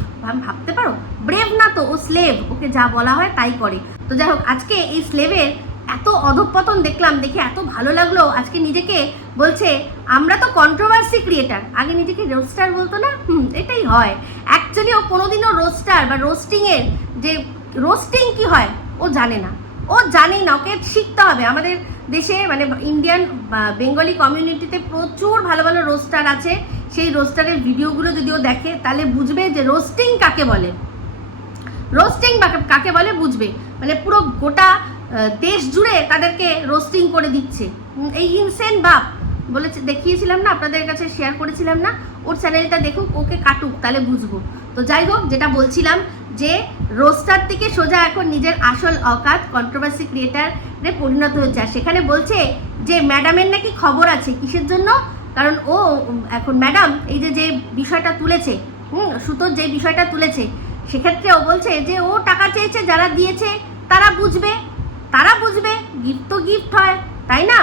ভাবতে পারো, ব্রেভ না তো, ও স্লেভ, ওকে যা বলা হয় তাই করে। তো যাই হোক, আজকে এই স্লেভের এত অধঃপতন দেখলাম, দেখে এত ভালো লাগলো। আজকে নিজেকে বলছে আমরা তো কন্ট্রোভার্সি ক্রিয়েটার, আগে নিজেকে রোস্টার বলতো না, এটাই হয়। অ্যাকচুয়ালি ও কোনোদিনও রোস্টার বা রোস্টিংয়ের যে রোস্টিং কি হয় ও জানে না, ও জানেই না, ওকে শিখতে হবে। আমাদের দেশে মানে ইন্ডিয়ান বেঙ্গলি কমিউনিটিতে প্রচুর ভালো ভালো রোস্টার আছে। সেই রোস্টারের ভিডিওগুলো যদি ও দেখে তাহলে বুঝবে যে রোস্টিং কাকে বলে, কাকে বলে বুঝবে। মানে পুরো গোটা দেশ জুড়ে তাদেরকে রোস্টিং করে দিচ্ছে। এই ইনসেন বাপ বলেছে, দেখিয়েছিলাম না আপনাদের কাছে, শেয়ার করেছিলাম না, ওর চ্যানেলটা দেখুক, ওকে কাটুক, তাহলে বুঝবো। তো যাই হোক, যেটা বলছিলাম যে রোস্টার থেকে সোজা এখন নিজের আসল অকাত কন্ট্রোভার্সি ক্রিয়েটারে পরিণত হচ্ছে। আর সেখানে বলছে যে ম্যাডামের নাকি খবর আছে, কিসের জন্য? কারণ ও এখন ম্যাডাম এই যে বিষয়টা তুলেছে, সুতোর যে বিষয়টা তুলেছে, সেক্ষেত্রে ও বলছে যে ও টাকা চেয়েছে, যারা দিয়েছে তারা বুঝবে, গিফট তো গিফট হয়, তাই না?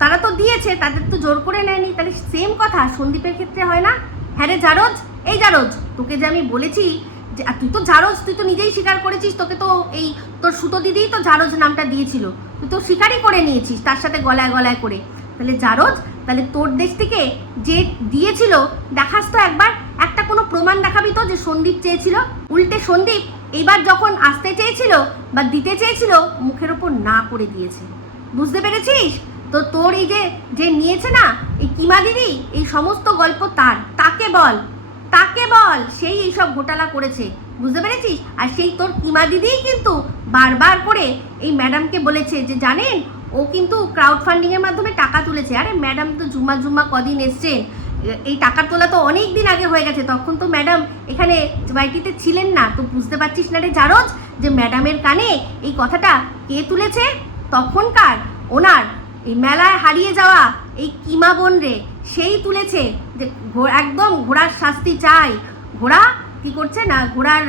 তারা তো দিয়েছে, তাদের তো জোর করে নেয়নি। তাহলে সেম কথা সন্দীপের ক্ষেত্রে হয় না? হ্যাঁ রে জারজ, এই জারজ, তোকে যে আমি বলেছি যে তুই তো জারজ, তুই তো নিজেই স্বীকার করেছিস, তোকে তো এই তোর সুতো দিদিই তো জারজ নামটা দিয়েছিল, তুই তো স্বীকারই করে নিয়েছিস তার সাথে গলায় করে। তাহলে জারজ, তাহলে তোর দেশ থেকে যে দিয়েছিল দেখাস তো একবার, একটা কোনো প্রমাণ দেখাবি তো যে সন্দীপ চেয়েছিল। উল্টে সন্দীপ এইবার যখন আসতে চেয়েছিল বা দিতে চেয়েছিল, মুখের ওপর না করে দিয়েছে। বুঝতে পেরেছিস? তো তোর এই যে নিয়েছে না এই কিমা দিদি, এই সমস্ত গল্প তাকে বল সেই এইসব ঘোটালা করেছে, বুঝতে পেরেছিস? আর সেই তোর কিমা দিদিই কিন্তু বারবার করে এই ম্যাডামকে বলেছে যে জানেন ও কিন্তু ক্রাউড ফান্ডিংয়ের মাধ্যমে টাকা তুলেছে। আরে ম্যাডাম তো জুম্মা কদিন এসছেন, এই টাকা তোলা তো অনেক দিন আগে হয়ে গেছে, তখন তো ম্যাডাম এখানে বাড়িটিতে ছিলেন না। তো বুঝতে পারছিস না রে জারজ যে ম্যাডামের কানে এই কথাটা কে তুলেছে? তখনকার ওনার এই মেলায় হারিয়ে যাওয়া এই কিমা বোন রে, সেই তুলেছে যে একদম ঘোড়ার শাস্তি চাই। ঘোড়া কি করছে না, ঘোড়ার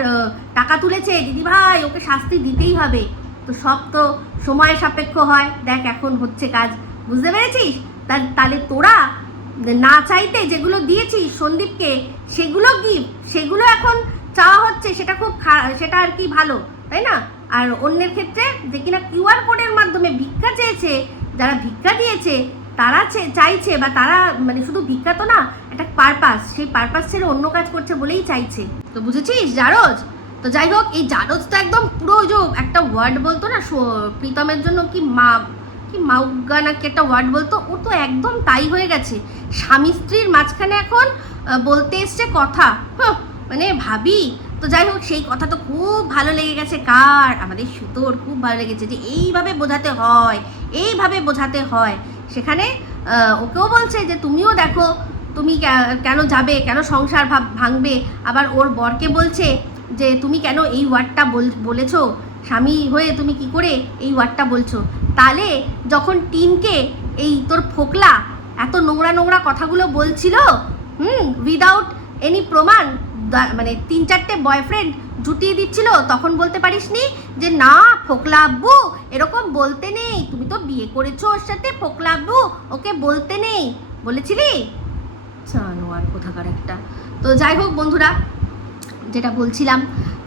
টাকা তুলেছে, দিদি ভাই ওকে শাস্তি দিতেই হবে। তো সব তো সময় সাপেক্ষ হয়, দেখ এখন হচ্ছে কাজ, বুঝতে পেরেছিস? তাহলে তোরা না চাইতে যেগুলো দিয়েছিস সন্দীপকে, সেগুলো এখন চাওয়া হচ্ছে, সেটা আর কি ভালো, তাই না? আর অন্যের ক্ষেত্রে যে কিনা কিউআর কোডের মাধ্যমে ভিক্ষা চেয়েছে, যারা ভিক্ষা দিয়েছে তারা চাইছে, বা তারা মানে শুধু ভিক্ষা তো না, একটা পারপাস, সেই পারপাস ছেড়ে অন্য কাজ করছে বলেই চাইছে। তো বুঝেছিস জারজ? তো যাই হোক, এই জারজ তো একদম পুরো ওই যে একটা ওয়ার্ড বলতো না প্রীতমের জন্য, কি মাউগা নাকি একটা ওয়ার্ড বলতো, ও তো একদম তাই হয়ে গেছে। স্বামী স্ত্রীর মাঝখানে এখন বলতে এসছে কথা, মানে ভাবি। তো যাই হোক, সেই কথা তো খুব ভালো লেগে গেছে কার, আমাদের সুতোর খুব ভালো লেগেছে যে এইভাবে বোঝাতে হয়, এইভাবে বোঝাতে হয়। সেখানে ওকেও বলছে যে তুমিও দেখো, তুমি কেন যাবে, কেন সংসার ভাঙবে। আবার ওর বরকে বলছে যে তুমি কেন এই ওয়ার্ডটা বলেছো, স্বামী হয়ে তুমি কি করে এই ওয়ার্ডটা বলছো। তাহলে যখন টিনকে এই তোর ফোকলা এত নোংরা নোংরা কথাগুলো বলছিল, উইদাউট এনি প্রমাণ, মানে 3-4টে বয়ফ্রেন্ড জুটিয়ে দিচ্ছিল, তখন বলতে পারিসনি যে না ফোকলা আব্বু এরকম বলতে নেই, তুমি তো বিয়ে করেছো ওর সাথে, ফোকলা আব্বু ওকে বলতে নেই, বলেছিলি? জানোয়ার কোথাকার একটা। তো যাই হোক বন্ধুরা, যেটা বলছিলাম,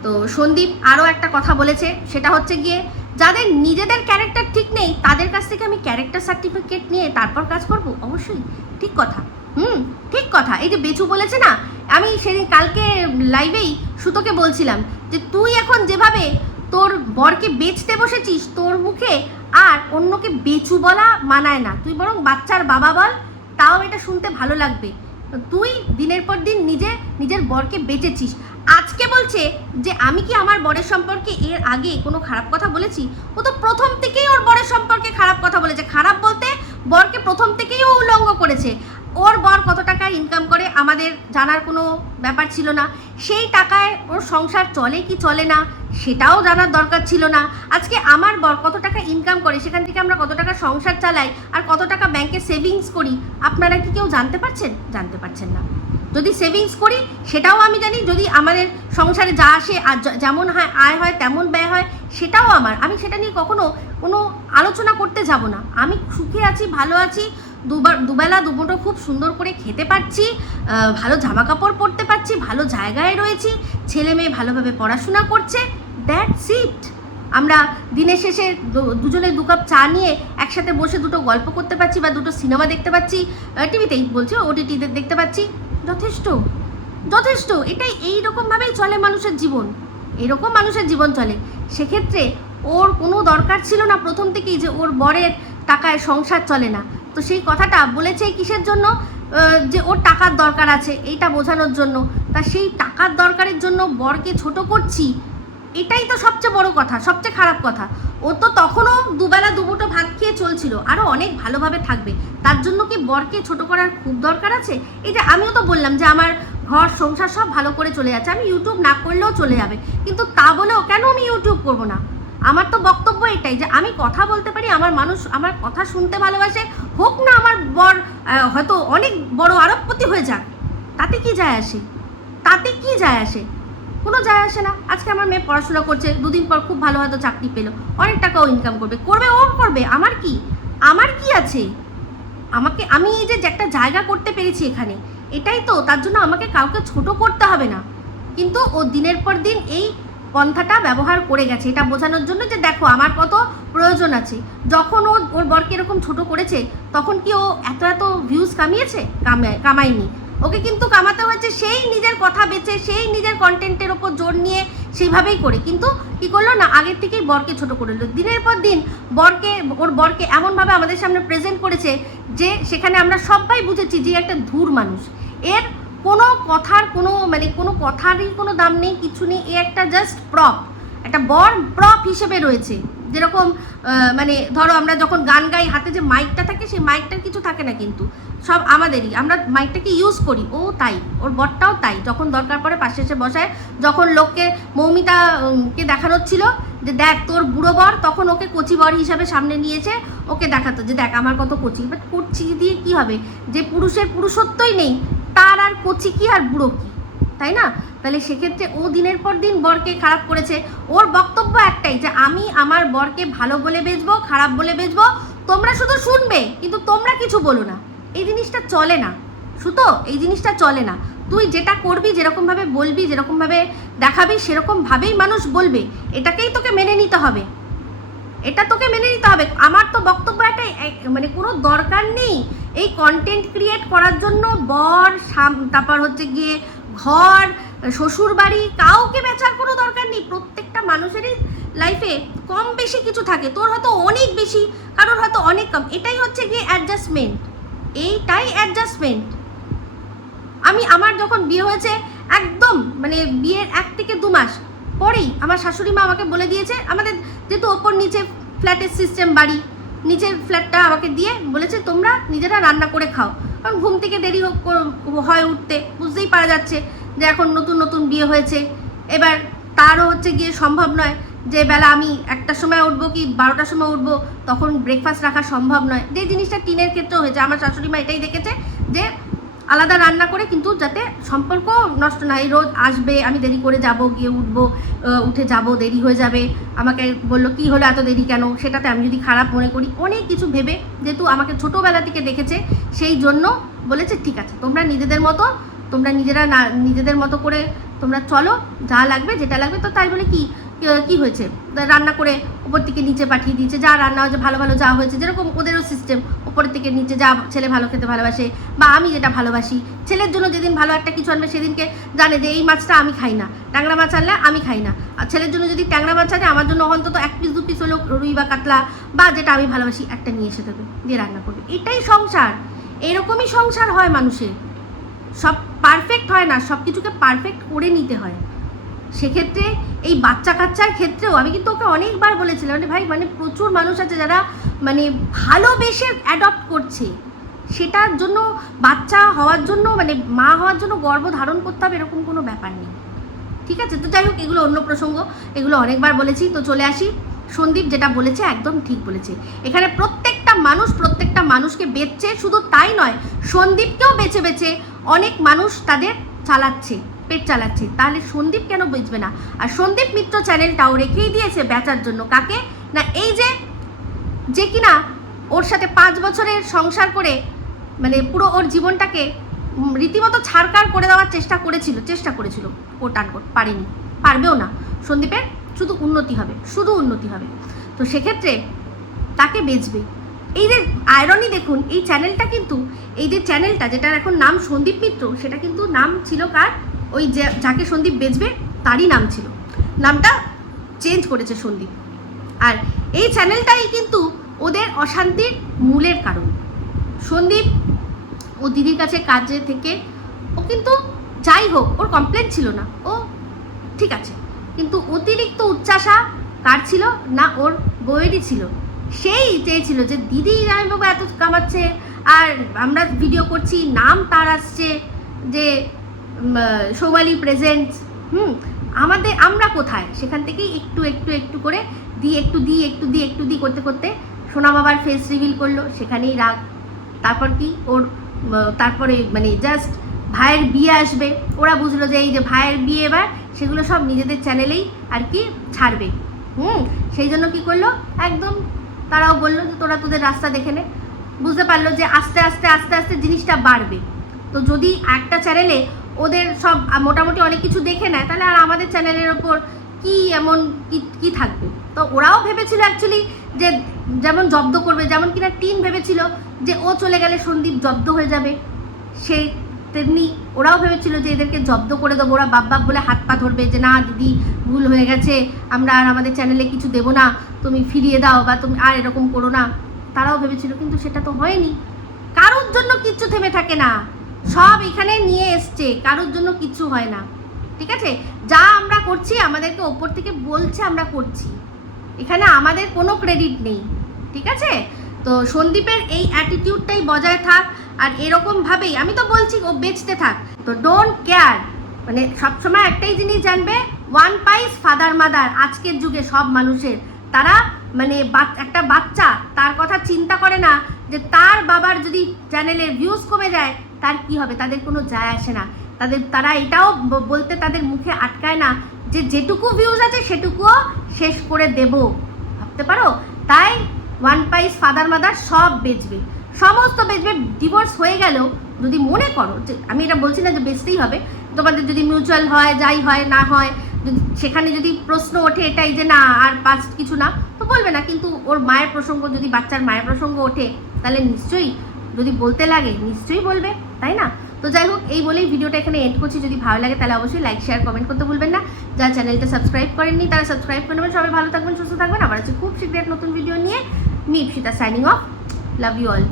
তো সন্দীপ আরও একটা কথা বলেছে, সেটা হচ্ছে গিয়ে যাদের নিজেদের ক্যারেক্টার ঠিক নেই তাদের কাছ থেকে আমি ক্যারেক্টার সার্টিফিকেট নিয়ে তারপর কাজ করব। অবশ্যই ঠিক কথা, ঠিক কথা। এই যে বেচু বলেছে না, আমি সেদিন কালকে লাইভেই সুতোকে বলছিলাম যে তুই এখন যেভাবে তোর বরকে বেচতে বসেছিস, তোর মুখে আর অন্যকে বেচু বলা মানায় না, তুই বরং বাচ্চার বাবা বল, তাও এটা শুনতে ভালো লাগবে। তুই দিনের পর দিন নিজের বরকে বেচেছিস। আজকে বলছে যে আমি কি আমার বরের সম্পর্কে এর আগে কোনো খারাপ কথা বলেছি? ও তো প্রথম থেকেই ওর বরের সম্পর্কে খারাপ কথা বলেছে। খারাপ বলতে বরকে প্রথম থেকেই ও উলঙ্গ করেছে। ওর বর কত টাকা ইনকাম করে আমাদের জানার কোনো ব্যাপার ছিল না, সেই টাকায় ওর সংসার চলে কি চলে না সেটাও জানার দরকার ছিল না। আজকে আমার বর কত টাকা ইনকাম করে, সেখান থেকে আমরা কত টাকা সংসার চালাই আর কত টাকা ব্যাংকে সেভিংস করি, আপনারা কি কেউ জানতে পারছেন? জানতে পারছেন না। যদি সেভিংস করি সেটাও আমি জানি, যদি আমাদের সংসারে যা আসে আর যেমন আয় হয় তেমন ব্যয় হয় সেটাও আমি সেটা নিয়ে কখনো কোনো আলোচনা করতে যাব না। আমি সুখে আছি, ভালো আছি, দুবেলা দুমুঠো খুব সুন্দর করে খেতে পারছি, ভালো জামা কাপড় পরতে পারছি, ভালো জায়গায় রয়েছি, ছেলে মেয়ে ভালোভাবে পড়াশোনা করছে, দ্যাটস ইট। আমরা দিনের শেষে দুজনে 2 কাপ চা নিয়ে একসাথে বসে দুটো গল্প করতে পারছি বা দুটো সিনেমা দেখতে পাচ্ছি, টিভিতেই বলছি, ওটিটিতে দেখতে পাচ্ছি, যথেষ্ট যথেষ্ট। এটাই এইরকমভাবেই চলে মানুষের জীবন, এরকম মানুষের জীবন চলে। সেক্ষেত্রে ওর কোনো দরকার ছিল না প্রথম থেকেই যে ওর বরের টাকায় সংসার চলে না। তো সেই কথাটা বলেছে কিসের জন্য? যে ওর টাকার দরকার আছে এইটা বোঝানোর জন্য। তা সেই টাকার দরকারের জন্য বরকে ছোট করছি, এটাই তো সবচেয়ে বড় কথা, সবচেয়ে খারাপ কথা। ও তো তখনও দুবেলা দুমুঠো ভাত খেয়ে চলছিল, আরও অনেক ভালোভাবে থাকবে। তার জন্য কি বরকে ছোট করার খুব দরকার আছে? এই যে আমিও তো বললাম যে আমার ঘর সংসার সব ভালো করে চলে যাচ্ছে, আমি ইউটিউব না করলেও চলে যাবে, কিন্তু তা বলেও কেন আমি ইউটিউব করবো না? আমার তো বক্তব্য এটাই যে আমি কথা বলতে পারি, আমার মানুষ আমার কথা শুনতে ভালোবাসে, হোক না আমার বর হয়তো অনেক বড় আরবপতি হয়ে যাক, তাতে কি যায় আসে? তাতে কি যায় আসে? কোনো যায় আসে না। আজকে আমার মেয়ে পড়াশোনা করছে, 2 দিন পর খুব ভালো হয়তো চাকরি পেলো, অনেক টাকাও ইনকাম করবে, ও করবে, আমার কি আছে? আমি এই যে একটা জায়গা করতে পেরেছি এখানে, এটাই তো, তার জন্য আমাকে কাউকে ছোট করতে হবে না। কিন্তু ও দিনের পর দিন এই পন্থাটা ব্যবহার করে গেছে এটা বোঝানোর জন্য যে দেখো আমার কত প্রয়োজন আছে। যখন ওর বরকে এরকম ছোট করেছে তখন কি ও এত ভিউজ কামিয়েছে? কামায়নি। ওকে কিন্তু কামাতে হয়েছে সেই নিজের কথা বেচে, সেই নিজের কন্টেন্টের ওপর জোর নিয়ে, সেইভাবেই করে। কিন্তু কি করলো না, আগের থেকেই বরকে ছোট করে দিল। দিনের পর দিন ওর বরকে এমনভাবে আমাদের সামনে প্রেজেন্ট করেছে যে সেখানে আমরা সবাই বুঝেছি যে একটা ধুর মানুষ, এর কোনো কথারই কোনো দাম নেই, কিছু নেই, এ একটা জাস্ট প্রপ, একটা বর প্রপ হিসেবে রয়েছে। যেরকম মানে ধরো আমরা যখন গান গাই, হাতে যে মাইকটা থাকে সেই মাইকটার কিছু থাকে না, কিন্তু সব আমাদেরই, আমরা মাইকটাকে ইউজ করি। ও তাই, ওর বরটাও তাই, যখন দরকার পড়ে পাশে এসে বসায়। যখন লোককে মৌমিতাকে দেখানোর ছিল যে দেখ তোর বুড়ো বর, তখন ওকে কচি বর হিসাবে সামনে নিয়েছে, ওকে দেখাতো যে দেখ আমার কত কচি। বাট কচি দিয়ে কি হবে? যে পুরুষের পুরুষত্বই নেই তার আর কচি কি আর বুড়ো কি, তাই না? তাহলে সেক্ষেত্রে ও দিনের পর দিন বরকে খারাপ করেছে। ওর বক্তব্য একটাই যে আমি আমার বরকে ভালো বলে বেচবো, খারাপ বলে বেচবো, তোমরা শুধু শুনবে কিন্তু তোমরা কিছু বলো না। এই জিনিসটা চলে না সুতো, এই জিনিসটা চলে না। তুই যেটা করবি, যেরকমভাবে বলবি, যেরকমভাবে দেখাবি, সেরকমভাবেই মানুষ বলবে, এটাকেই তোকে মেনে নিতে হবে, এটা তোকে মেনে নিতে হবে। আমার তো বক্তব্য এটাই, মানে কোনো দরকার নেই এই কন্টেন্ট ক্রিয়েট করার জন্য বর, তারপর হচ্ছে গিয়ে ঘর, শ্বশুর বাড়ি, কাউকে বেচার কোনো দরকার নেই। প্রত্যেকটা মানুষেরই লাইফে কম বেশি কিছু থাকে, তোর হয়তো অনেক বেশি, কারোর হয়তো অনেক কম। এটাই হচ্ছে গিয়ে অ্যাডজাস্টমেন্ট, এইটাই অ্যাডজাস্টমেন্ট। আমার যখন বিয়ে হয়েছে, একদম মানে বিয়ের 1 থেকে 2 মাস পরেই আমার শাশুড়ি মা আমাকে বলে দিয়েছে, আমাদের যেহেতু ওপর নিচে ফ্ল্যাটের সিস্টেম বাড়ি, নিচের ফ্ল্যাটটা আমাকে দিয়ে বলেছে তোমরা নিজেরা রান্না করে খাও, কারণ ঘুম থেকে দেরি হয় উঠতে, বুঝতেই পারা যাচ্ছে যে এখন নতুন নতুন বিয়ে হয়েছে। এবার তারও হচ্ছে গিয়ে সম্ভব নয় যে বেলা আমি 1টার সময় উঠবো কি 12টার সময় উঠবো, তখন ব্রেকফাস্ট রাখা সম্ভব নয়। যে জিনিসটা টিনের ক্ষেত্রেও হয়েছে, আমার শাশুড়ি মা এটাই দেখেছে যে আলাদা রান্না করে, কিন্তু যাতে সম্পর্ক নষ্ট না হয়। রোজ আসবে, আমি দেরি করে যাব, গিয়ে উঠবো, উঠে যাব, দেরি হয়ে যাবে, আমাকে বললো কি হলো এত দেরি কেন, সেটাতে আমি যদি খারাপ মনে করি, অনেক কিছু ভেবে, যেহেতু আমাকে ছোটোবেলা থেকে দেখেছে, সেই জন্য বলেছে ঠিক আছে তোমরা নিজেদের মতো, তোমরা নিজেরা না নিজেদের মতো করে তোমরা চলো, যা লাগবে যেটা লাগবে। তো তাই বলে কি হয়েছে, রান্না করে উপর থেকে নিচে পাঠিয়ে দিয়েছে, যা রান্না হয়েছে ভালো ভালো যা হয়েছে, যেরকম ওদেরও সিস্টেম, উপরের থেকে নিচে যা ছেলে ভালো খেতে ভালোবাসে বা আমি যেটা ভালোবাসি, ছেলের জন্য যেদিন ভালো একটা কিছু আনবে সেদিনকে জানে যে এই মাছটা আমি খাই না, ট্যাংরা মাছ আনলে আমি খাই না, আর ছেলের জন্য যদি ট্যাংরা মাছ আনে আমার জন্য অন্তত 1 পিস 2 পিস হলো রুই বা কাতলা বা যেটা আমি ভালোবাসি একটা নিয়ে এসে দেবে, দিয়ে রান্না করবে। এটাই সংসার, এরকমই সংসার হয় মানুষের। সব পারফেক্ট হয় না, সব কিছুকে পারফেক্ট করে নিতে হয়। সেক্ষেত্রে এই বাচ্চা কাচ্চার ক্ষেত্রেও আমি কিন্তু ওকে অনেকবার বলেছিলাম মানে ভাই, মানে প্রচুর মানুষ আছে যারা মানে ভালোবেসে অ্যাডপ্ট করছে, সেটার জন্য বাচ্চা হওয়ার জন্য মানে মা হওয়ার জন্য গর্ভ ধারণ করতে হবে এরকম কোনো ব্যাপার নেই, ঠিক আছে? তো যাই হোক, এগুলো অন্য প্রসঙ্গ, এগুলো অনেকবার বলেছি। তো চলে আসি, সন্দীপ যেটা বলেছে একদম ঠিক বলেছে। এখানে প্রত্যেকটা মানুষকে বেচছে, শুধু তাই নয়, সন্দীপকেও বেছে বেছে অনেক মানুষ তাদের চালাচ্ছে, পেট চালাচ্ছে। তাহলে সন্দীপ কেন বেচবে না? আর সন্দীপ মিত্র চ্যানেলটাও রেখেই দিয়েছে বেচার জন্য। কাকে না, এই যে কিনা ওর সাথে 5 বছরের সংসার করে মানে পুরো ওর জীবনটাকে রীতিমতো ছাড়কাড় করে দেওয়ার চেষ্টা করেছিল কোট আনকোট, পারেনি, পারবেও না। সন্দীপের শুধু উন্নতি হবে। তো সেক্ষেত্রে তাকে বেচবে। এই যে আয়রনি দেখুন, এই চ্যানেলটা কিন্তু, এই যে চ্যানেলটা যেটার এখন নাম সন্দীপ মিত্র, সেটা কিন্তু নাম ছিল কার, ওই যাকে সন্দীপ বেচবে তারই নাম ছিল, নামটা চেঞ্জ করেছে সন্দীপ। আর এই চ্যানেলটাই কিন্তু ওদের অশান্তির মূলের কারণ। সন্দীপ ও দিদির কাছে কাজে থেকে ও কিন্তু যাই হোক, ওর কমপ্লেন ছিল না, ও ঠিক আছে, কিন্তু অতিরিক্ত উচ্চাসা কার ছিল না, ওর বউয়েরই ছিল। সেই চেয়েছিল যে দিদি জামাইবাবু এত কামাচ্ছে আর আমরা ভিডিও করছি, নাম তার আসছে যে সৌমালি প্রেজেন্টস, আমরা কোথায়, সেখান থেকেই একটু করে একটু করতে করতে সোনা বাবার ফেস রিভিল করলো, সেখানেই রাগ। তারপর কি ওর তারপরে মানে জাস্ট ভাইয়ের বিয়ে আসবে, ওরা বুঝলো যে এই যে ভাইয়ের বিয়ে এবার সেগুলো সব নিজেদের চ্যানেলেই আর কি ছাড়বে। সেই জন্য কি করলো, একদম তারাও বললো যে তোরা তোদের রাস্তা দেখে নে। বুঝতে পারলো যে আস্তে আস্তে জিনিসটা বাড়বে। তো যদি একটা চ্যানেলে ওদের সব মোটামুটি অনেক কিছু দেখে নেয়, তাহলে আর আমাদের চ্যানেলের ওপর কি এমন কি থাকবে। তো ওরাও ভেবেছিল অ্যাকচুয়ালি যে যেমন জব্দ করবে, যেমন কিনা টিন ভেবেছিল যে ও চলে গেলে সন্দীপ জব্দ হয়ে যাবে, সেই তেমনি ওরাও ভেবেছিল যে এদেরকে জব্দ করে দেবো, ওরা বাপ বলে হাত পা ধরবে যে না দিদি ভুল হয়ে গেছে, আমরা আর আমাদের চ্যানেলে কিছু দেবো না, তুমি ফিরিয়ে দাও বা তুমি আর এরকম করো না। তারাও ভেবেছিল, কিন্তু সেটা তো হয়নি। কারোর জন্য কিচ্ছু থেমে থাকে না, সব এখানে নিয়ে এসছে, কারোর জন্য কিচ্ছু হয় না, ঠিক আছে? যা আমরা করছি আমাদেরকে ওপর থেকে বলছে আমরা করছি, এখানে আমাদের কোনো ক্রেডিট নেই, ঠিক আছে? তো সন্দীপের এই অ্যাটিটিউডটাই বজায় থাক, আর এরকমভাবেই আমি তো বলছি ও বেচতে থাক। তো ডোন্ট কেয়ার, মানে সবসময় একটাই জিনিস জানবে, ওয়ান পাইস ফাদার মাদার আজকের যুগে সব মানুষের। তারা মানে একটা বাচ্চা তার কথা চিন্তা করে না যে তার বাবার যদি চ্যানেলের ভিউজ কমে যায় তার কি হবে, তাদের কোনো যায় আসে না। তারা এটাও বলতে তাদের মুখে আটকায় না যে যেটুকু ভিউজ আছে সেটুকুও শেষ করে দেব, ভাবতে পারো? তাই ওয়ান পাইস ফাদার মাদার সব বেচবে, সমস্ত বেচবে। ডিভোর্স হয়ে গেল যদি মনে করো, যে আমি এটা বলছি না যে বেচতেই হবে, তোমাদের যদি মিউচুয়াল হয়, যাই হয় না হয়, যদি সেখানে যদি প্রশ্ন ওঠে এটাই যে না আর পাস্ট কিছু না, তো বলবে না। কিন্তু ওর মায়ের প্রসঙ্গ, যদি বাচ্চার মায়ের প্রসঙ্গ ওঠে, তাহলে নিশ্চয়ই যদি বলতে লাগে নিশ্চয়ই বলবে, তাই না? তো যাই হোক, এই বলেই ভিডিওটা এখানে এন্ড করছি। যদি ভালো লাগে তাহলে অবশ্যই লাইক শেয়ার কমেন্ট করতে ভুলবেন না। যারা চ্যানেলটা সাবস্ক্রাইব করেননি তারা সাবস্ক্রাইব করে নেবেন। সবাই ভালো থাকবেন, সুস্থ থাকবেন। আবার আছে খুব শীঘ্রই নতুন ভিডিও নিয়ে। Me Ipsita signing off. Love you all.